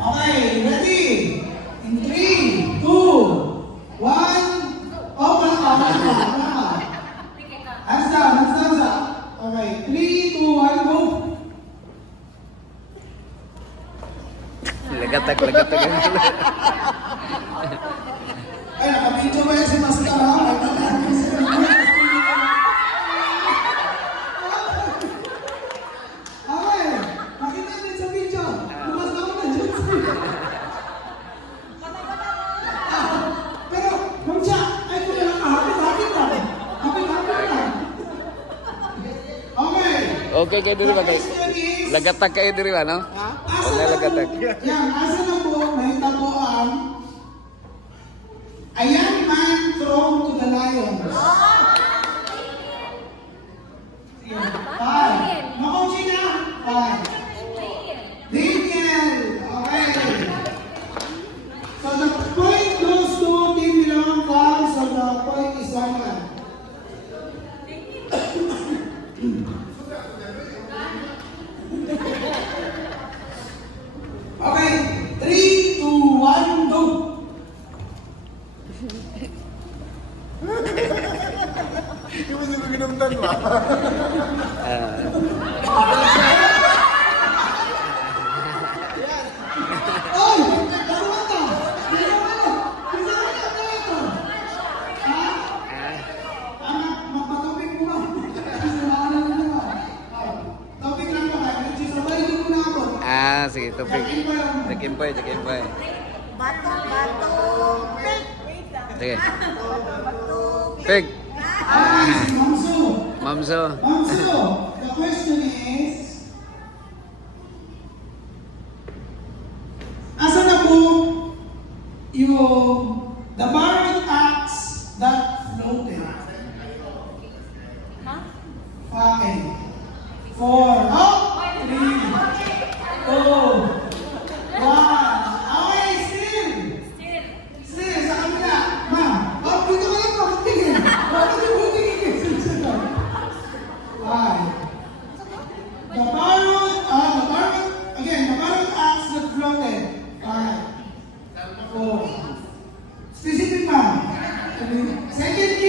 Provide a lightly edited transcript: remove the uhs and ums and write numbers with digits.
Okay, ready? In 3, 2, 1. Oh, wala. Hands down, hands down. Okay, 3, 2, 1, go. Lagatak. Ay, nakapidyo ba yan si Master, ha? Okay, nakita din sa video. Lumas na ako na dyan. Pero, Ma'am Cha, ay kung lang hapit lang. Hapit lang. Okay. Okay kayo diri ba guys? Lagatak kayo diri ba, no? Wala lagatak. Yan, asa na po, may tabuan. A young man thrown to the lions. Five. Makochi na? Five. Daniel. Okay. So the point goes to Team Milang Farm. So the point is 1-1. Okay. 3, 2, 1, go. Hindi mo sila ginamdan ba? Oy! Karuan ka! Bisa ka ito! Ha? Magpatopik mo ba? Sisiraan na ba? Topik lang mo kayo. Sisabay din mo na ako. Sige, topik. Jakimpoy. Bato, pig. Sige. Pig. Mamso. Mamso. Mamso, the question is, asa na po yung the borrowed axe that floated? 5, 4, 3, 2, 1. Okay, still sa kanila. Ma'am, dito ka lang pagtingin. Bakit yung butingin? The borrowed axe that floated. 5, 4. Specific, ma'am. Second